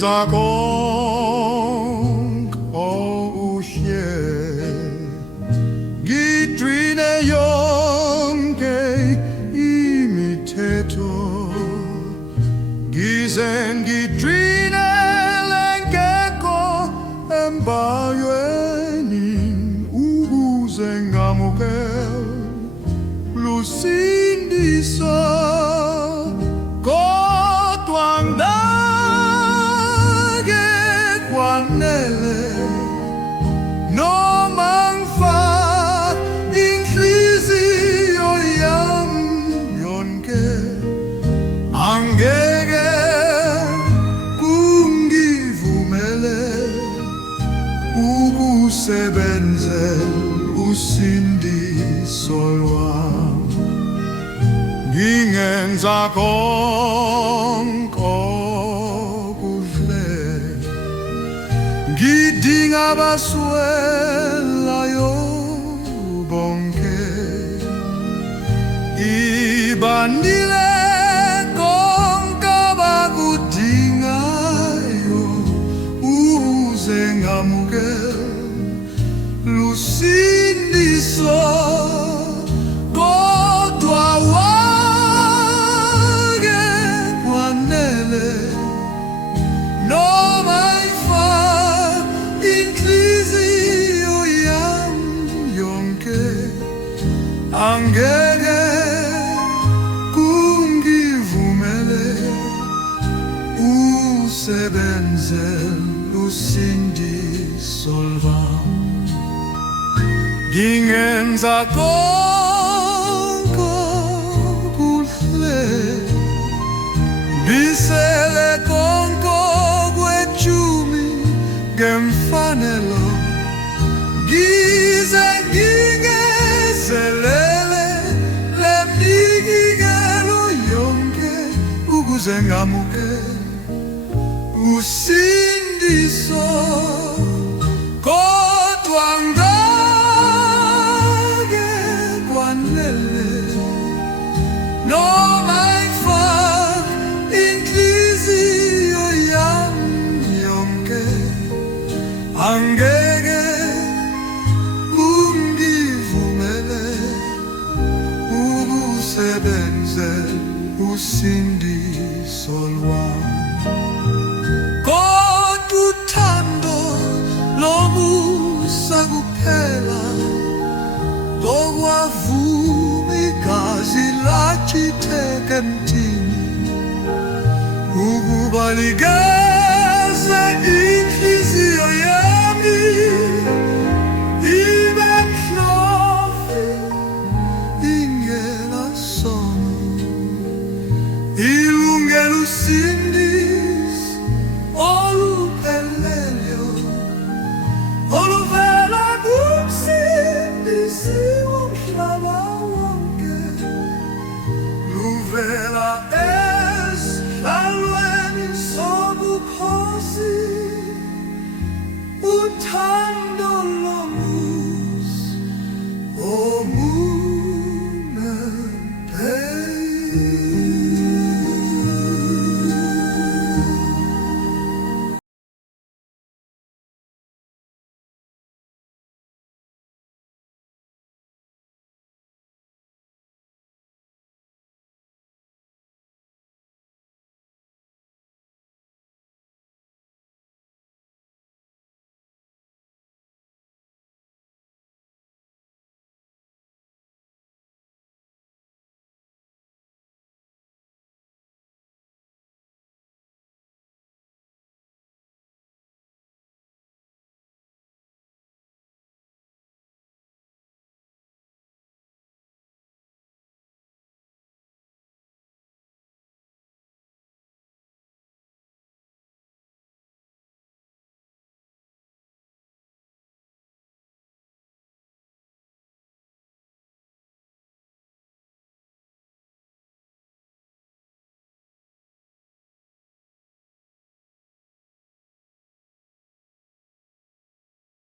zakho uhle ngidrine yonke imithetho ngize ngidrine lenkeko embayweni ukuze ngamukele lusindiso kodwa ngake kwanele noma ngifaka inhliziyo yami yonke angeke kungivumele ukusebenzela usindiso lwami ngingenza konke okuhle ngidinga abaswelayo bonke ibandile konke abakudingayo uze ngamukele lusindiso kodwa wake kwanele noma ngifaka inhliziyo yami yonke angeke kungivumele usebenzele usindiso lwami ngingenza konke okuhle ngisele konke okwejumi ngemfanelo ngize ngingezelele leminikelo yonke ukuze ngamukele usindiso kodwa noma ngifaka inhliziyo yami yonke angeke kungivumele ukusebenzela usindiso lwami kodwa uthando lobusa kuphela lokwavuma igazi lachitheka emthini ukuba ligeze inhliziyo